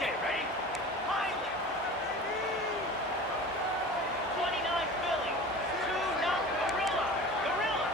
Okay, ready? Highland. 29 Philly. 2-0 Gorilla. Gorilla.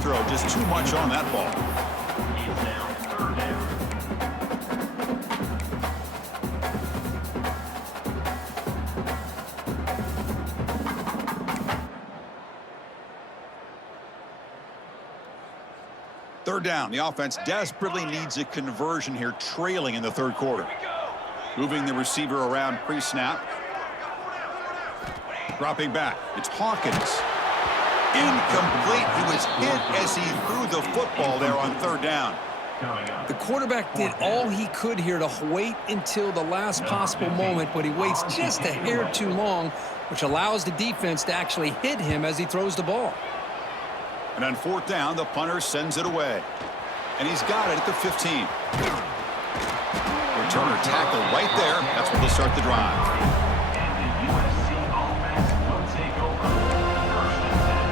throw. Just too much on that ball. Third down. The offense desperately needs a conversion here, trailing in the third quarter. Moving the receiver around pre-snap. Dropping back. It's Hawkins. Incomplete. He was hit as he threw the football there on third down. The quarterback did all he could here to wait until the last possible moment, but he waits just a hair too long, which allows the defense to actually hit him as he throws the ball. And on fourth down, the punter sends it away. And he's got it at the 15. Returner tackle right there. That's where they'll start the drive. And the USC offense will take over first and 10.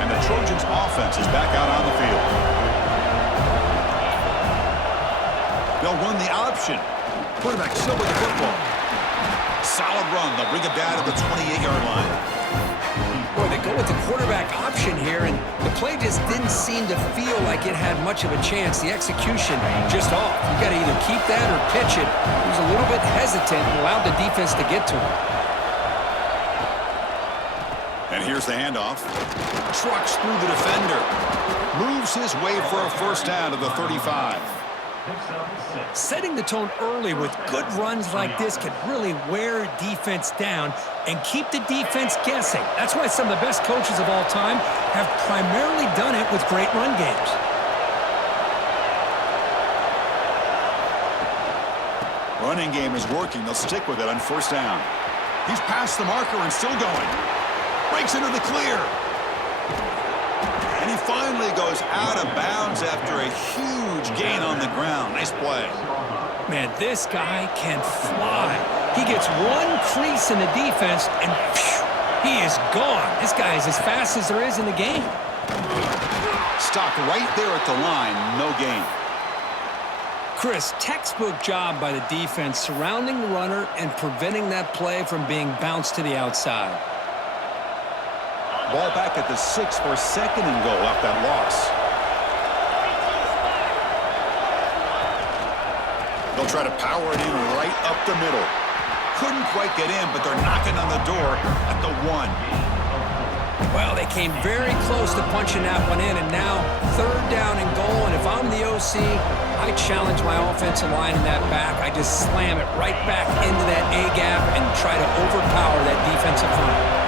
And the Trojans offense is back out on the field. They'll run the option. Quarterback still with the football. Solid run. They'll bring it down to the 28-yard line. Boy, they go with the quarterback option here, and the play just didn't seem to feel like it had much of a chance. The execution just off. You got to either keep that or pitch it. He was a little bit hesitant and allowed the defense to get to him. And here's the handoff. Trucks through the defender. Moves his way for a first down to the 35. Setting the tone early with good runs like this can really wear defense down and keep the defense guessing. That's why some of the best coaches of all time have primarily done it with great run games. Running game is working. They'll stick with it on first down. He's past the marker and still going. Breaks into the clear. And he finally goes out of bounds after a huge gain on the ground. Nice play. Man, this guy can fly. He gets one crease in the defense, and phew, he is gone. This guy is as fast as there is in the game. Stopped right there at the line. No gain. Chris, textbook job by the defense surrounding the runner and preventing that play from being bounced to the outside. Ball back at the 6 for second and goal off that loss. They'll try to power it in right up the middle. Couldn't quite get in, but they're knocking on the door at the 1. Well, they came very close to punching that one in, and now third down and goal. And if I'm the OC, I challenge my offensive line in that back. I just slam it right back into that A-gap and try to overpower that defensive front.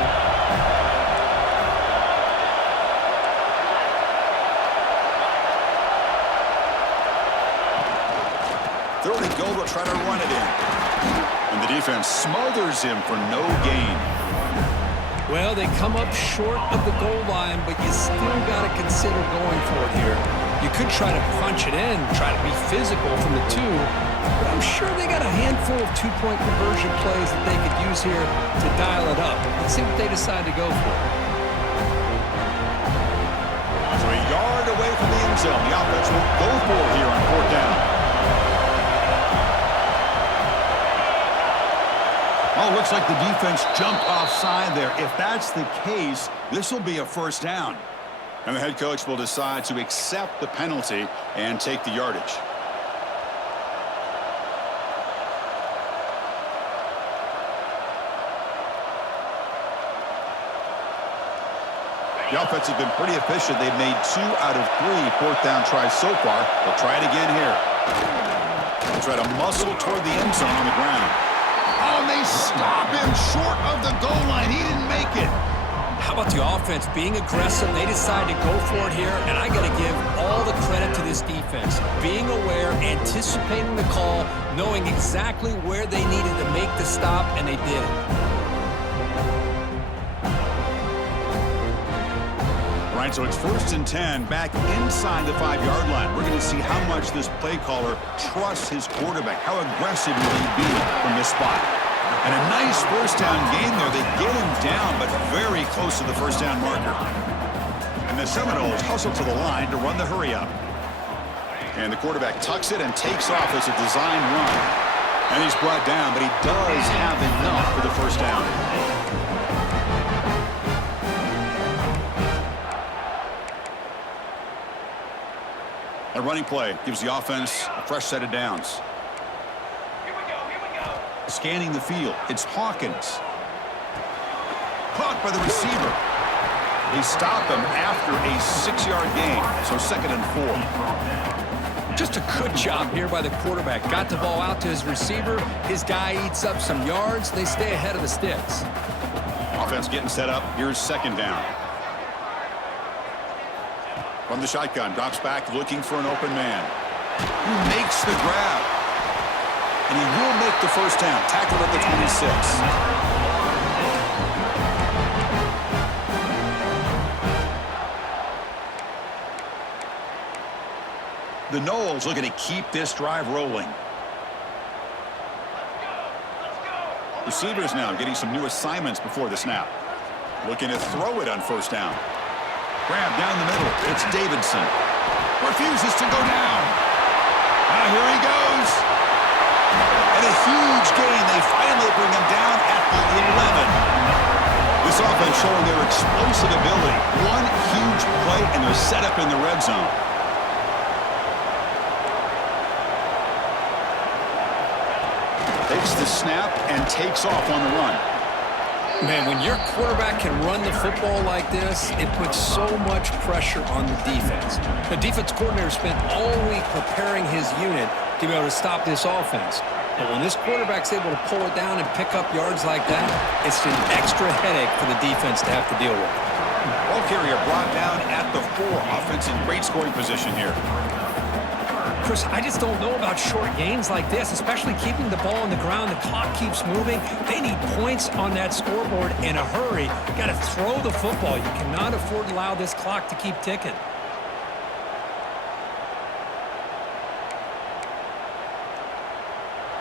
Third and goal, they'll try to run it in. And the defense smothers him for no gain. Well, they come up short of the goal line, but you still got to consider going for it here. You could try to punch it in, try to be physical from the 2, but I'm sure they got a handful of two-point conversion plays that they could use here to dial it up. Let's see what they decide to go for. So a yard away from the end zone. The offense will go for it here on fourth down. Oh, looks like the defense jumped offside there. If that's the case, this will be a first down. And the head coach will decide to accept the penalty and take the yardage. The offense has been pretty efficient. They've made 2 out of 3 fourth down tries so far. They'll try it again here. They'll try to muscle toward the end zone on the ground. Oh, and they stop him short of the goal line. He didn't make it. How about the offense being aggressive? They decide to go for it here, and I got to give all the credit to this defense. Being aware, anticipating the call, knowing exactly where they needed to make the stop, and they did it. All right, so it's 1st and 10, back inside the 5-yard line. We're going to see how much this play caller trusts his quarterback. How aggressive will he be from this spot? And a nice first down gain there. They get him down, but very close to the first down marker. And the Seminoles hustle to the line to run the hurry up. And the quarterback tucks it and takes off as a design run. And he's brought down, but he does have enough for the first down. A running play gives the offense a fresh set of downs. Here we go. Scanning the field, it's Hawkins. Caught by the receiver. They stop him after a 6-yard gain, so 2nd and 4. Just a good job here by the quarterback. Got the ball out to his receiver. His guy eats up some yards. They stay ahead of the sticks. Offense getting set up. Here's 2nd down. From the shotgun, drops back looking for an open man. Who makes the grab. And he will make the first down. Tackled at the 26. The Noles looking to keep this drive rolling. Receivers now getting some new assignments before the snap. Looking to throw it on first down. Grab down the middle. It's Davidson. Refuses to go down. Here he goes. And a huge gain. They finally bring him down at the 11. This offense showing their explosive ability. One huge play, and they're set up in the red zone. Takes the snap and takes off on the run. Man, when your quarterback can run the football like this, it puts so much pressure on the defense. The defense coordinator spent all week preparing his unit to be able to stop this offense. But when this quarterback's able to pull it down and pick up yards like that, it's an extra headache for the defense to have to deal with. Ball carrier brought down at the 4. Offense in great scoring position here. Chris, I just don't know about short gains like this, especially keeping the ball on the ground. The clock keeps moving. They need points on that scoreboard in a hurry. Got to throw the football. You cannot afford to allow this clock to keep ticking.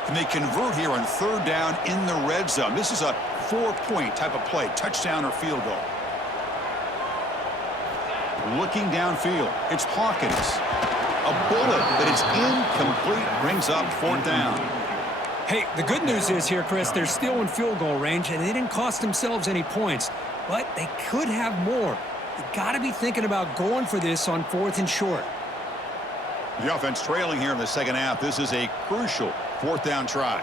And they convert here on 3rd down in the red zone. This is a 4-point type of play, touchdown or field goal. Looking downfield, it's Hawkins. A bullet, but it's incomplete, brings up 4th down. Hey, the good news is here, Chris, they're still in field goal range, and they didn't cost themselves any points, but they could have more. You got to be thinking about going for this on 4th and short. The offense trailing here in the 2nd half. This is a crucial 4th down try.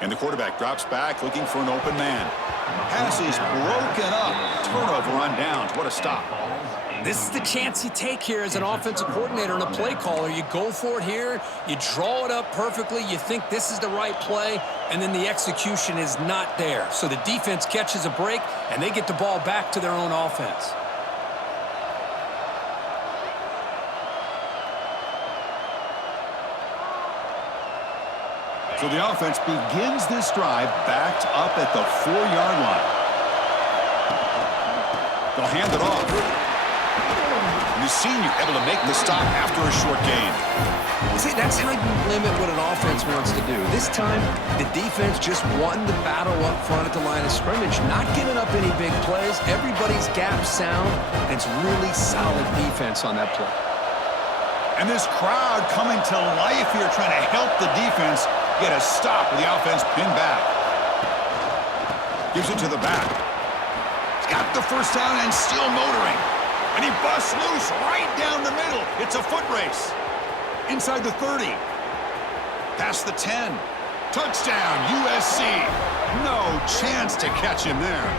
And the quarterback drops back looking for an open man. Pass is broken up. Turnover on downs. What a stop. This is the chance you take here as an offensive coordinator and a play caller. You go for it here. You draw it up perfectly. You think this is the right play, and then the execution is not there. So the defense catches a break, and they get the ball back to their own offense. So the offense begins this drive backed up at the 4-yard line. They'll hand it off. And the senior able to make the stop after a short gain. See, that's how you limit what an offense wants to do. This time, the defense just won the battle up front at the line of scrimmage, not giving up any big plays. Everybody's gap sound, and it's really solid defense on that play. And this crowd coming to life here, trying to help the defense get a stop with the offense pinned back. Gives it to the back. He's got the first down and still motoring. And he busts loose right down the middle. It's a foot race. Inside the 30. Past the 10. Touchdown, USC. No chance to catch him there.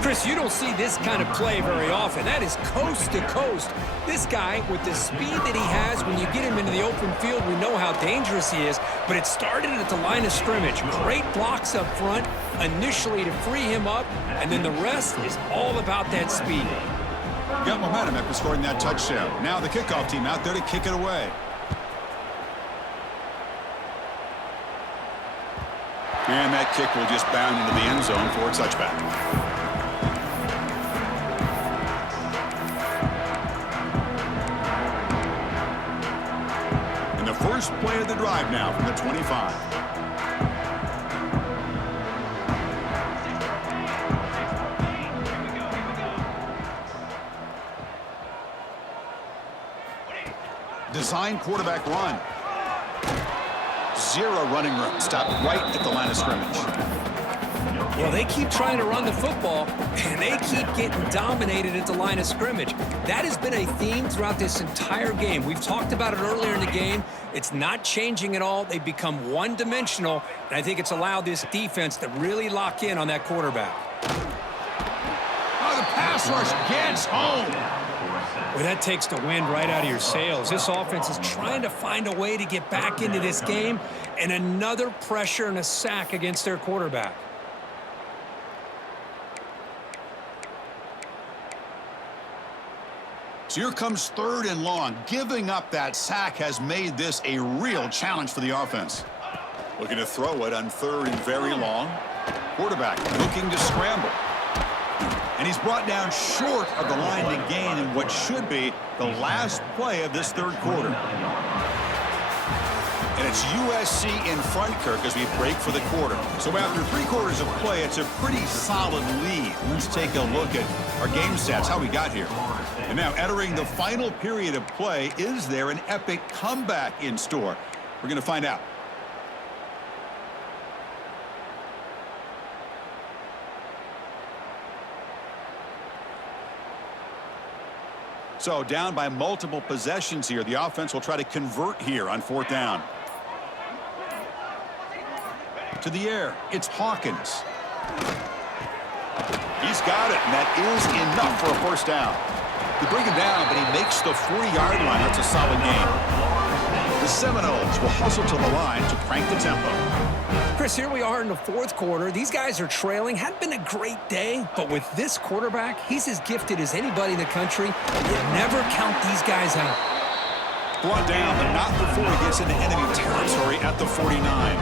Chris, you don't see this kind of play very often. That is coast to coast. This guy, with the speed that he has, when you get him into the open field, we know how dangerous he is, but it started at the line of scrimmage. Great blocks up front initially to free him up, and then the rest is all about that speed. Got momentum after scoring that touchdown. Now the kickoff team out there to kick it away. And that kick will just bound into the end zone for a touchback. And the first play of the drive now from the 25. Design quarterback run. Zero running room. Stop right at the line of scrimmage. Well, they keep trying to run the football, and they keep getting dominated at the line of scrimmage. That has been a theme throughout this entire game. We've talked about it earlier in the game. It's not changing at all. They've become one-dimensional, and I think it's allowed this defense to really lock in on that quarterback. Oh, the pass rush gets home. Well, that takes the wind right out of your sails. This offense is trying to find a way to get back into this game, and another pressure and a sack against their quarterback. So here comes 3rd and long. Giving up that sack has made this a real challenge for the offense. Looking to throw it on 3rd and very long. Quarterback looking to scramble. And he's brought down short of the line to gain in what should be the last play of this 3rd quarter. And it's USC in front, Kirk, as we break for the quarter. So after 3 quarters of play, it's a pretty solid lead. Let's take a look at our game stats, how we got here. And now entering the final period of play, is there an epic comeback in store? We're going to find out. So down by multiple possessions here. The offense will try to convert here on 4th down. To the air, it's Hawkins. He's got it, and that is enough for a 1st down. They bring him down, but he makes the 40-yard line. That's a solid game. The Seminoles will hustle to the line to crank the tempo. Chris, here we are in the 4th quarter. These guys are trailing. Hadn't been a great day, but with this quarterback, he's as gifted as anybody in the country. You never count these guys out. Brought down, but not before he gets into enemy territory at the 49.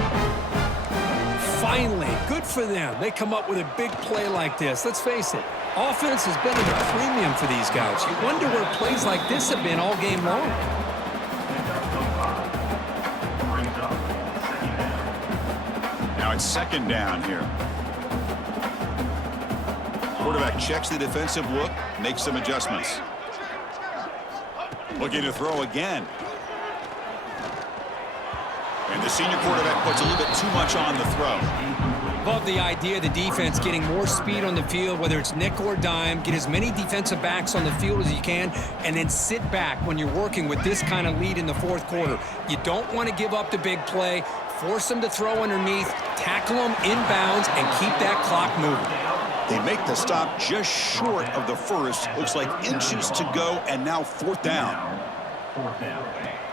Finally, good for them. They come up with a big play like this. Let's face it, offense has been at a premium for these guys. You wonder where plays like this have been all game long. Now it's 2nd down here. Quarterback checks the defensive look, makes some adjustments. Looking to throw again. And the senior quarterback puts a little bit too much on the throw. Love the idea of the defense getting more speed on the field, whether it's nickel or dime. Get as many defensive backs on the field as you can, and then sit back when you're working with this kind of lead in the 4th quarter. You don't want to give up the big play. Force them to throw underneath, tackle them inbounds, and keep that clock moving. They make the stop just short of the 1st. Looks like inches to go, and now 4th down.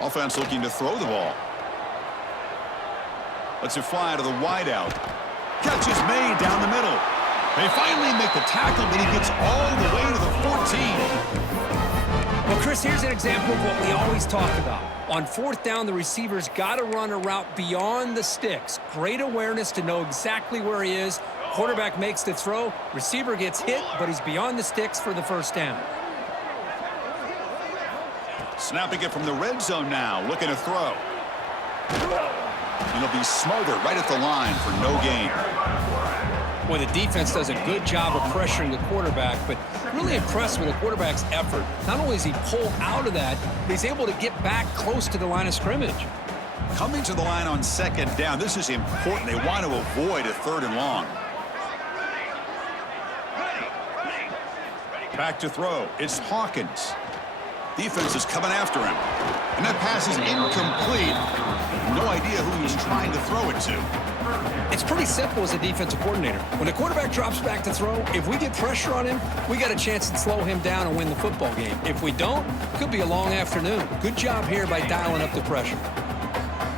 Offense looking to throw the ball. Lets it fly to the wideout. Catch is made down the middle. They finally make the tackle, but he gets all the way to the 14. Well, Chris, here's an example of what we always talk about. On 4th down, the receiver's got to run a route beyond the sticks. Great awareness to know exactly where he is. Quarterback makes the throw. Receiver gets hit, but he's beyond the sticks for the 1st down. Snapping it from the red zone now, looking to throw. And he'll be smothered right at the line for no gain. Well, the defense does a good job of pressuring the quarterback, but really impressed with the quarterback's effort. Not only does he pull out of that, but he's able to get back close to the line of scrimmage. Coming to the line on 2nd down, this is important. They want to avoid a 3rd and long. Back to throw. It's Hawkins. Defense is coming after him. And that pass is incomplete. No idea who he was trying to throw it to. It's pretty simple as a defensive coordinator. When the quarterback drops back to throw, if we get pressure on him, we got a chance to slow him down and win the football game. If we don't, it could be a long afternoon. Good job here by dialing up the pressure.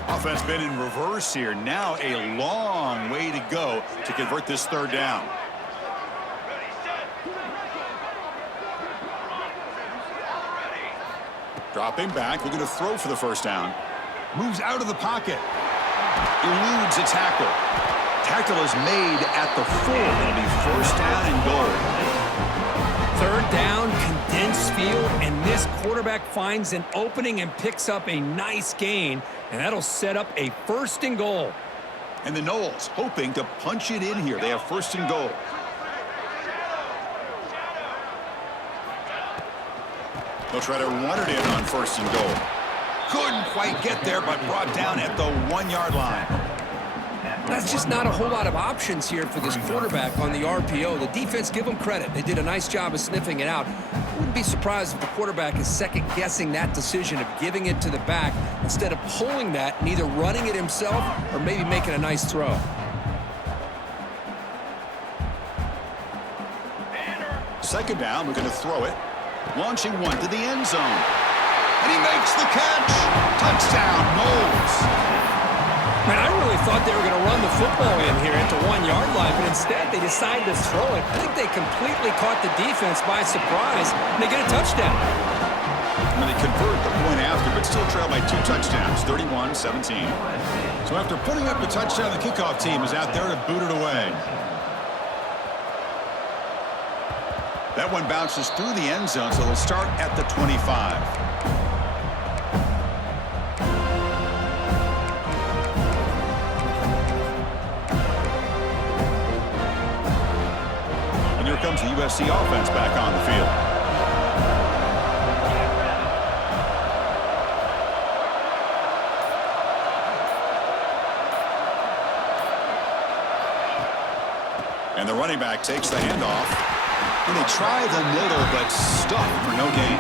Offense been in reverse here. Now a long way to go to convert this 3rd down. Dropping back, looking to throw for the 1st down. Moves out of the pocket. Eludes a tackle. Tackle is made at the 4. It'll be 1st down and goal. 3rd down, condensed field, and this quarterback finds an opening and picks up a nice gain, and that'll set up a 1st and goal. And the Noles hoping to punch it in here. They have 1st and goal. They'll try to run it in on 1st and goal. Couldn't quite get there, but brought down at the 1-yard line. That's just not a whole lot of options here for this quarterback on the RPO. The defense, give them credit. They did a nice job of sniffing it out. Wouldn't be surprised if the quarterback is second-guessing that decision of giving it to the back instead of pulling that and either running it himself or maybe making a nice throw. Second down, we're going to throw it. Launching one to the end zone. And he makes the catch. Touchdown, Knowles. Man, I really thought they were going to run the football in here at the 1-yard line, but instead they decided to throw it. I think they completely caught the defense by surprise, and they get a touchdown. And they convert the point after, but still trail by 2 touchdowns, 31-17. So after putting up the touchdown, the kickoff team is out there to boot it away. That one bounces through the end zone, so they'll start at the 25. Here comes the USC offense back on the field. And the running back takes the handoff. And they try the middle, but stuck for no gain.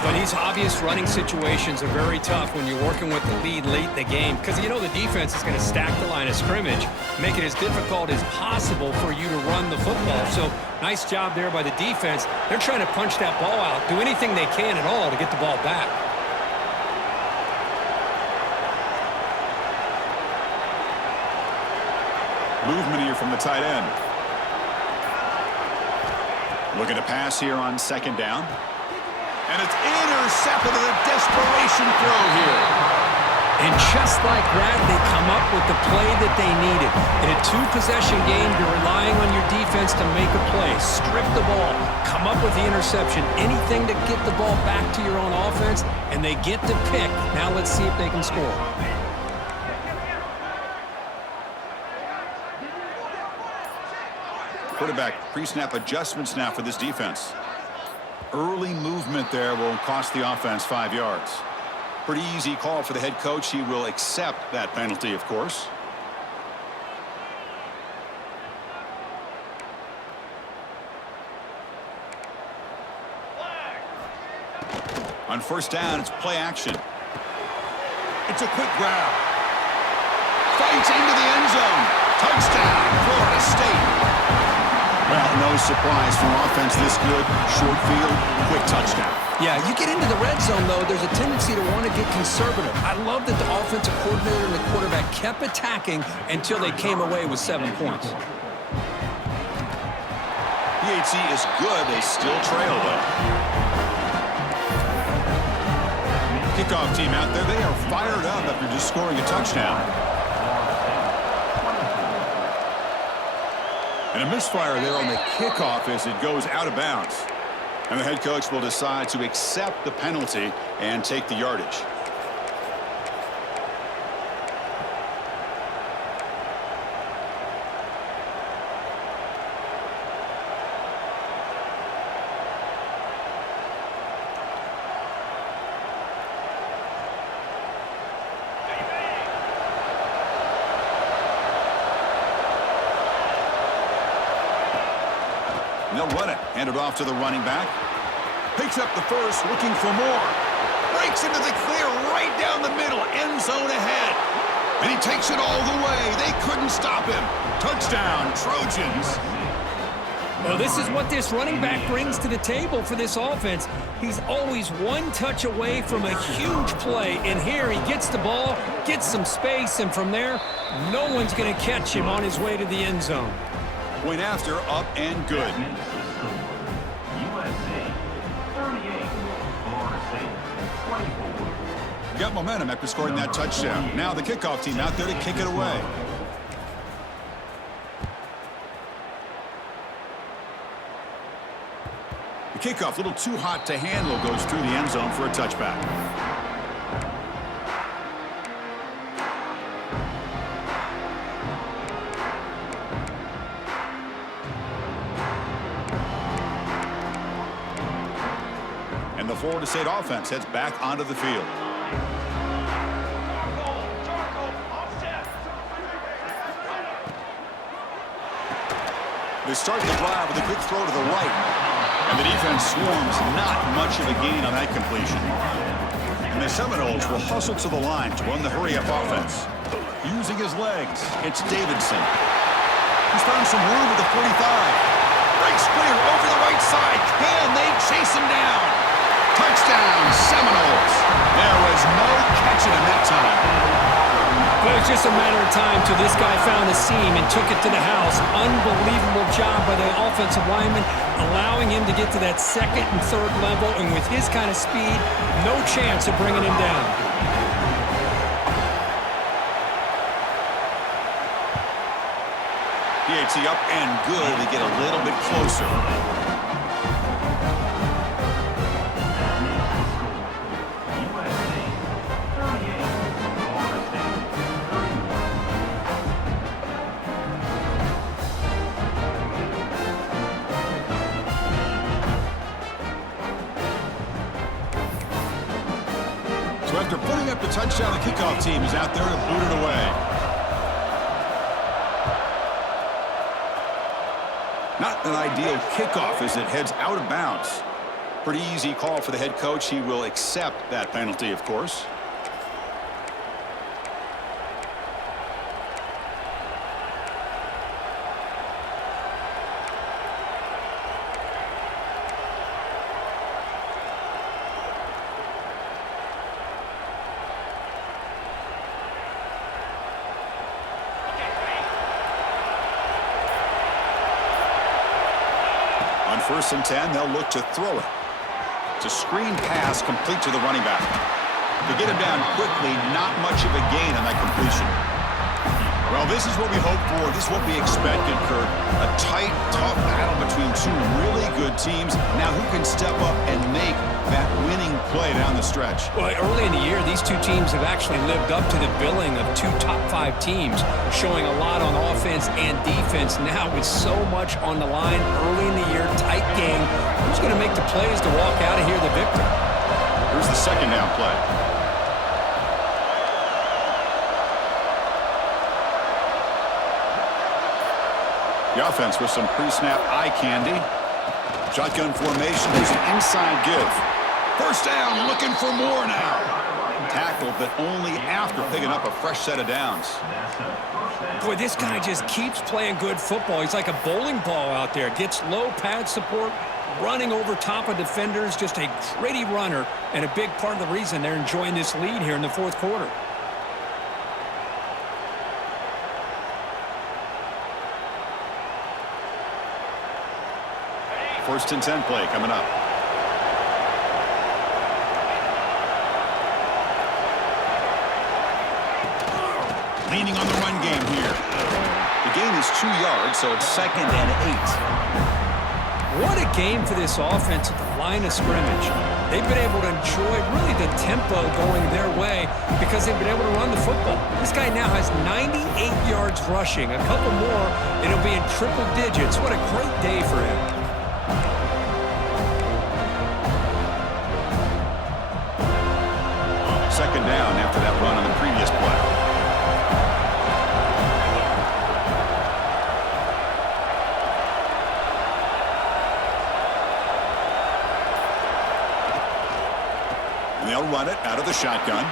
But these obvious running situations are very tough when you're working with the lead late in the game because you know the defense is going to stack the line of scrimmage, make it as difficult as possible for you to run the football. So nice job there by the defense. They're trying to punch that ball out, do anything they can at all to get the ball back. Movement here from the tight end. Looking to pass here on second down. And it's intercepted in a desperation throw here. And just like that, they come up with the play that they needed. In a 2-possession game, you're relying on your defense to make a play, strip the ball, come up with the interception, anything to get the ball back to your own offense, and they get to pick. Now let's see if they can score. Quarterback pre-snap adjustments now for this defense. Early movement there will cost the offense 5 yards. Pretty easy call for the head coach. He will accept that penalty, of course. On first down, it's play action. It's a quick grab. Fights into the end zone. Touchdown, Florida State. Well, no surprise from offense this good. Short field, quick touchdown. Yeah, you get into the red zone, though, there's a tendency to want to get conservative. I love that the offensive coordinator and the quarterback kept attacking until they came away with 7 points. PHC is good. They still trail, though. Kickoff team out there. They are fired up after just scoring a touchdown. And a misfire there on the kickoff as it goes out of bounds. And the head coach will decide to accept the penalty and take the yardage. They'll run it. Hand it off to the running back. Picks up the first, looking for more. Breaks into the clear right down the middle. End zone ahead. And he takes it all the way. They couldn't stop him. Touchdown, Trojans. Well, this is what this running back brings to the table for this offense. He's always one touch away from a huge play. And here he gets the ball, gets some space, and from there, no one's going to catch him on his way to the end zone. Point after, up and good. USC 38, Florida State 24. Got momentum after scoring that touchdown. Now the kickoff team out there to kick it away. The kickoff, a little too hot to handle, goes through the end zone for a touchback. And the Florida State offense heads back onto the field. Charcoal, offset. They start the drive with a good throw to the right. And the defense swarms, not much of a gain on that completion. And the Seminoles will hustle to the line to run the hurry-up offense. Using his legs, it's Davidson. He's found some room at the 45. Breaks clear over the right side. Can they chase him down? Touchdown, Seminoles. There was no catching him that time. Well, it was just a matter of time till this guy found the seam and took it to the house. Unbelievable job by the offensive lineman, allowing him to get to that second and third level, and with his kind of speed, no chance of bringing him down. PAT up and good to get a little bit closer. USC 38, Florida State 31. So after putting up the touchdown, the kickoff team is out there to boot it away. Not an ideal kickoff as it heads out of bounds. Pretty easy call for the head coach. He will accept that penalty, of course. On 1st and 10, they'll look to throw it. It's a screen pass complete to the running back. To get him down quickly, not much of a gain on that completion. Well, this is what we hoped for. This is what we expected, Kurt. A tight, tough battle between two really good teams. Now who can step up and make that winning play down the stretch? Well, early in the year, these two teams have actually lived up to the billing of two top-5 teams, showing a lot on offense and defense. Now with so much on the line early in the year, tight game, who's going to make the plays to walk out of here the victor? Here's the second down play. The offense with some pre-snap eye candy. Shotgun formation. There's an inside give. First down, looking for more now. Tackled, but only after picking up a fresh set of downs. Boy, this guy just keeps playing good football. He's like a bowling ball out there. Gets low pad support, running over top of defenders. Just a gritty runner, and a big part of the reason they're enjoying this lead here in the fourth quarter. First and 10 play coming up. Leaning on the run game here. The gain is 2 yards, so it's 2nd and 8. What a game for this offense at the line of scrimmage. They've been able to enjoy really the tempo going their way because they've been able to run the football. This guy now has 98 yards rushing. A couple more, and it'll be in triple digits. What a great day for him. Second down after that run on the previous play. And they'll run it out of the shotgun.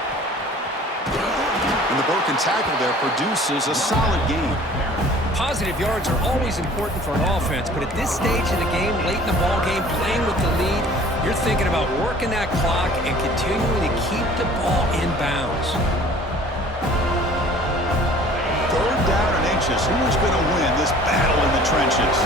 And the broken tackle there produces a solid gain. Positive yards are always important for an offense, but at this stage of the game, late in the ball game, playing with the lead, you're thinking about working that clock and continuing to keep the ball in bounds. 3rd down and inches. Who is going to win this battle in the trenches?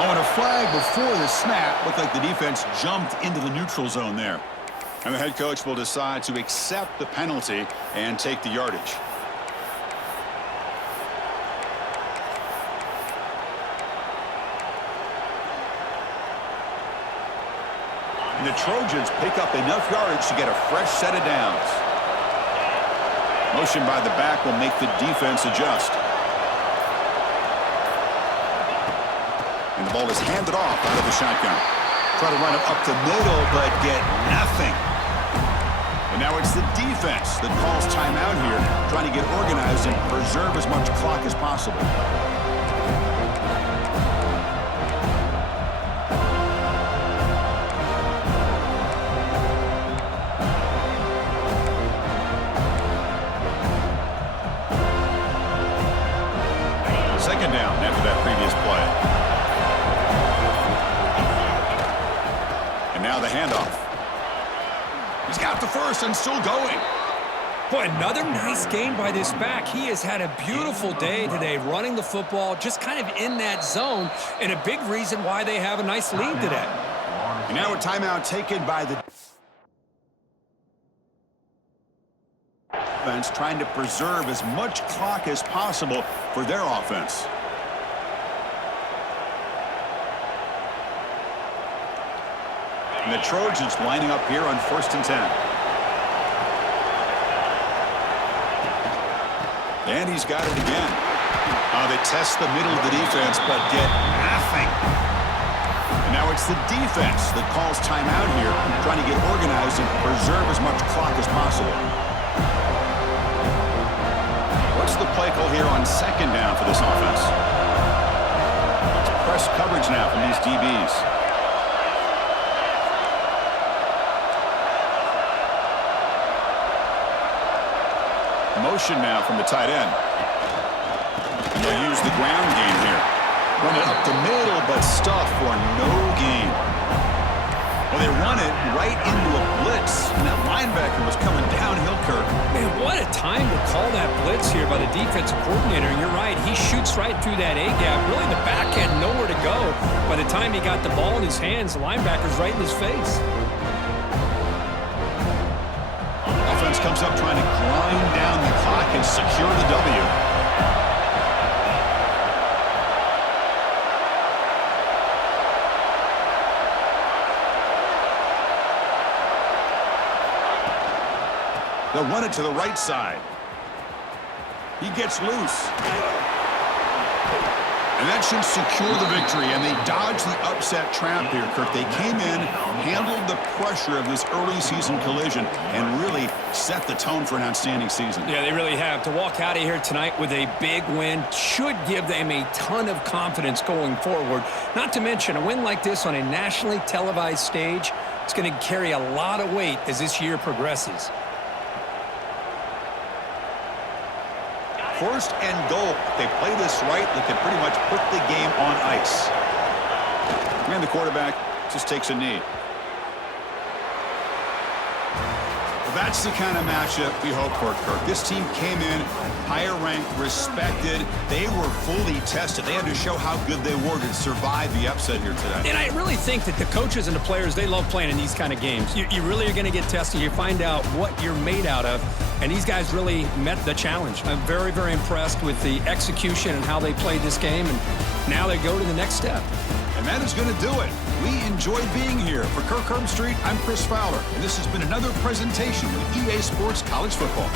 Oh, and a flag before the snap. Looked like the defense jumped into the neutral zone there. And the head coach will decide to accept the penalty and take the yardage. And the Trojans pick up enough yardage to get a fresh set of downs. Motion by the back will make the defense adjust. And the ball is handed off out of the shotgun. Try to run it up the middle, but get nothing. And now it's the defense that calls timeout here, trying to get organized and preserve as much clock as possible. Second down after that previous play. And now the handoff. He's got the first and still going. Boy, another nice game by this back. He has had a beautiful day today running the football, just kind of in that zone, and a big reason why they have a nice lead today. And now a timeout taken by the defense, trying to preserve as much clock as possible for their offense. And the Trojans lining up here on 1st and 10. And he's got it again. They test the middle of the defense, but get nothing. And now it's the defense that calls timeout here, trying to get organized and preserve as much clock as possible. What's the play call here on 2nd down for this offense? It's press coverage now from these DBs. Motion now from the tight end. And they'll use the ground game here. Run it up the middle, but stuffed for no gain. Well, they run it right into a blitz, and that linebacker was coming downhill, Kirk. Man, what a time to call that blitz here by the defensive coordinator. And you're right, he shoots right through that A-gap. Really, the back had nowhere to go. By the time he got the ball in his hands, the linebacker's right in his face. Offense comes up trying to grind down the clock and secure the W. They'll run it to the right side. He gets loose. And that should secure the victory, and they dodged the upset trap here, Kirk. They came in, handled the pressure of this early season collision, and really set the tone for an outstanding season. Yeah, they really have. To walk out of here tonight with a big win should give them a ton of confidence going forward. Not to mention, a win like this on a nationally televised stage, it's going to carry a lot of weight as this year progresses. 1st and goal. If they play this right, they can pretty much put the game on ice. And the quarterback just takes a knee. Well, that's the kind of matchup we hope for, Kirk. This team came in higher ranked, respected. They were fully tested. They had to show how good they were to survive the upset here today. And I really think that the coaches and the players, they love playing in these kind of games. You really are going to get tested. You find out what you're made out of. And these guys really met the challenge. I'm very, very impressed with the execution and how they played this game. And now they go to the next step. And that is going to do it. We enjoyed being here. For Kirk Herbstreit, I'm Chris Fowler. And this has been another presentation of EA Sports College Football.